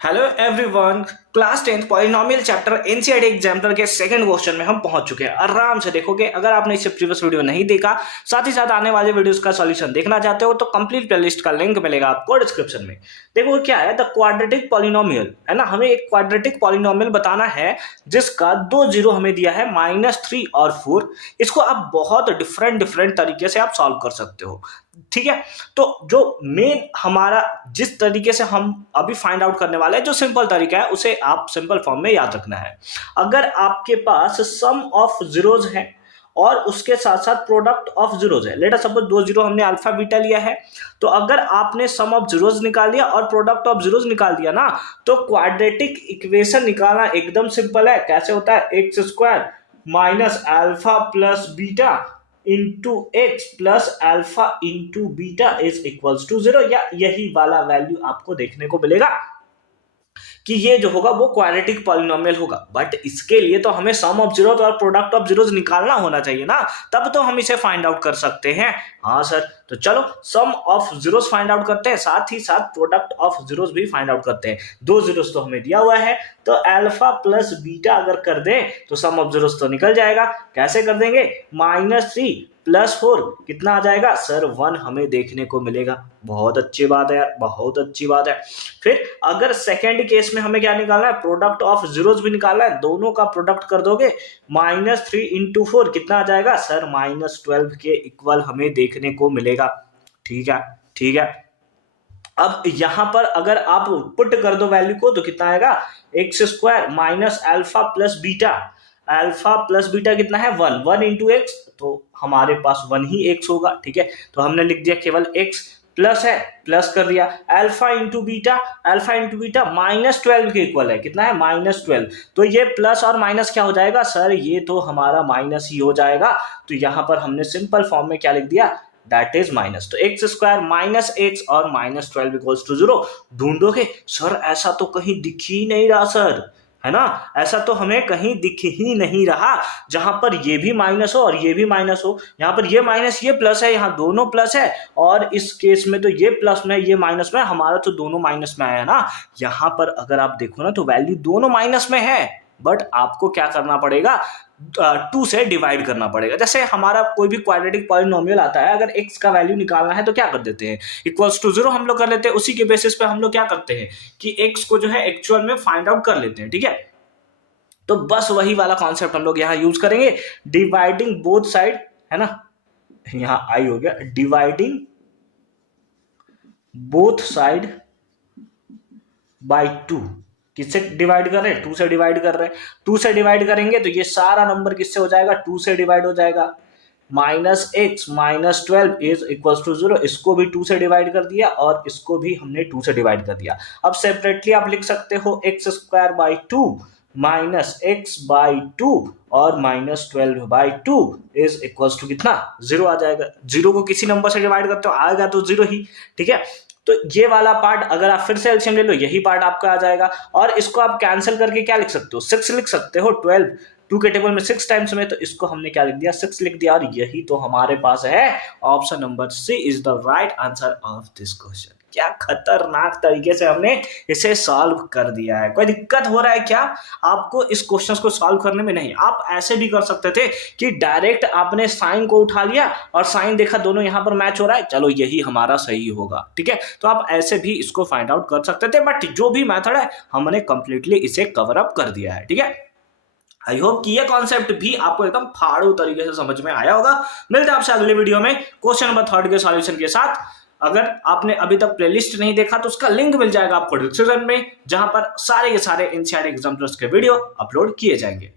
Hello everyone, class 10th polynomial chapter NCERT exemplar के second question में हम पहुंच चुके हैं। आराम से देखोगे। अगर आपने इससे प्रीवियस वीडियो नहीं देखा, साथ ही साथ आने वाले वीडियोस का सॉल्यूशन देखना चाहते हो तो कंप्लीट प्लेलिस्ट का लिंक मिलेगा आपको डिस्क्रिप्शन में। देखो क्या है, द क्वाड्रेटिक पॉलिनोमियल है ना। हमें एक क्वाड्रेटिक पॉलिनोमियल बताना है जिसका दो जीरो हमें दिया है -3 और 4। इसको आप बहुत डिफरेंट तरीके से आप सॉल्व कर सकते हो। ठीक है, तो जो मेन हमारा जिस तरीके से हम अभी फाइंड आउट करने वाले हैं, जो सिंपल तरीका है उसे आप सिंपल फॉर्म में याद रखना है। अगर आपके पास सम ऑफ जीरोज है और उसके साथ साथ प्रोडक्ट ऑफ जीरोज है, लेट अस सपोज दो जीरो हमने अल्फा बीटा लिया है, तो अगर आपने सम ऑफ जीरोज निकाल लिया और प्रोडक्ट ऑफ जीरोज निकाल दिया ना, तो क्वाड्रेटिक इक्वेशन निकालना एकदम सिंपल है। कैसे होता है, x square minus alpha plus beta into x plus alpha into beta is equals to 0, या यही वाला वैल्यू आपको देखने को मिलेगा कि ये जो होगा वो क्वाड्रेटिक पॉलिनोमियल होगा। बट इसके लिए तो हमें सम ऑफ जीरोज और प्रोडक्ट ऑफ जीरोज निकालना होना चाहिए ना, तब तो हम इसे फाइंड आउट कर सकते हैं। हाँ सर, तो चलो सम ऑफ जीरोज फाइंड आउट करते हैं, साथ ही साथ प्रोडक्ट ऑफ जीरोज भी फाइंड आउट करते हैं। दो जीरोज तो हमें दिया हुआ है, तो अल्फा प्लस बीटा अगर कर दें तो सम ऑफ जीरोज तो निकल जाएगा। कैसे कर देंगे, -3 प्लस 4 कितना आ जाएगा सर, 1 हमें देखने को मिलेगा। बहुत अच्छी बात है यार, बहुत अच्छी बात है। फिर अगर सेकेंड केस में हमें क्या निकालना है, प्रोडक्ट ऑफ जीरोज भी निकालना है। दोनों का प्रोडक्ट कर दोगे, -3 इंटू 4 कितना आ जाएगा सर, -12 के इक्वल हमें देखने को मिलेगा। ठीक है, ठीक है। अब यहां पर अगर आप पुट कर दो वैल्यू को तो कितना आएगा, x square minus alpha plus beta. Alpha plus beta कितना है, 1 इंटू एक्स, तो हमारे पास 1 ही एक्स होगा। ठीक है, तो हमने लिख दिया केवल एक्स, प्लस है प्लस कर दिया alpha into beta. Alpha into beta -12 के इक्वल है, कितना है -12। तो ये प्लस और माइनस क्या हो जाएगा सर, ये तो हमारा माइनस ही हो जाएगा। तो यहां पर हमने सिंपल फॉर्म में क्या लिख दिया, दैट इज माइनस। तो एक्स स्क्वायर माइनस एक्स और -12 इक्वल्स टू 0। ढूंढोगे सर, ऐसा तो कहीं दिख ही नहीं रहा सर, है ना। ऐसा तो हमें कहीं दिख ही नहीं रहा जहां पर ये भी माइनस हो और ये भी माइनस हो। यहाँ पर ये माइनस ये प्लस है, यहाँ दोनों प्लस है, और इस केस में तो ये प्लस में ये माइनस में, हमारा तो दोनों माइनस में आया ना। यहाँ पर अगर आप देखो ना तो वैल्यू दोनों माइनस में है, बट आपको क्या करना पड़ेगा, 2 से डिवाइड करना पड़ेगा। जैसे हमारा कोई भी क्वाड्रेटिक पॉलिनोमियल आता है, अगर x का वैल्यू निकालना है तो क्या कर देते हैं, इक्वल्स टू 0 हम लोग कर लेते हैं। उसी के बेसिस पे हम लोग क्या करते हैं कि x को जो है एक्चुअल में फाइंड आउट कर लेते हैं। ठीक है, तो बस वही वाला कॉन्सेप्ट हम लोग यहाँ यूज करेंगे, डिवाइडिंग बोथ साइड, है ना। यहाँ आई हो गया, डिवाइडिंग बोथ साइड बाय 2। किससे डिवाइड कर रहे हैं, 2 से डिवाइड कर रहे हैं। 2 से डिवाइड करेंगे तो ये सारा नंबर किससे हो जाएगा, 2 से डिवाइड हो जाएगा। -x -12 इज इक्वल्स टू 0, इसको भी 2 से डिवाइड कर दिया और इसको भी हमने 2 से डिवाइड कर दिया। अब सेपरेटली आप लिख सकते हो x square by 2 minus x by 2 और -12 बाई 2 इज इक्वल्स टू कितना, 0 आ जाएगा। 0 को किसी नंबर से डिवाइड करते हो आएगा तो 0 ही। ठीक है, तो ये वाला पार्ट अगर आप फिर से एलसीएम ले लो, यही पार्ट आपका आ जाएगा। और इसको आप कैंसिल करके क्या लिख सकते हो, 6 लिख सकते हो। 12 2 के टेबल में 6 टाइम्स में, तो इसको हमने क्या लिख दिया, 6 लिख दिया। और यही तो हमारे पास है, option number c is the right answer of this question. क्या खतरनाक तरीके से हमने इसे सॉल्व कर दिया है। कोई दिक्कत हो रहा है क्या आपको इस क्वेश्चन को सॉल्व करने में? नहीं, आप ऐसे भी कर सकते थे कि डायरेक्ट आपने साइन को उठा लिया और साइन देखा दोनों यहां पर मैच हो रहा है, चलो यही हमारा सही होगा। ठीक है, तो आप ऐसे भी इसको फाइंड आउट कर सकते थे, बट जो भी मेथड है हमने कंप्लीटली इसे कवर अप कर दिया है। ठीक है, आई होप कि ये कॉन्सेप्ट भी आपको एकदम फाड़ू तरीके से समझ में आया होगा। मिलते हैं आपसे अगले वीडियो में क्वेश्चन नंबर 3 के सॉल्यूशन के साथ। अगर आपने अभी तक प्लेलिस्ट नहीं देखा तो उसका लिंक मिल जाएगा आपको डिस्क्रिप्शन में, जहां पर सारे के सारे एनसीईआरटी एग्जाम्पलर्स के वीडियो अपलोड किए जाएंगे।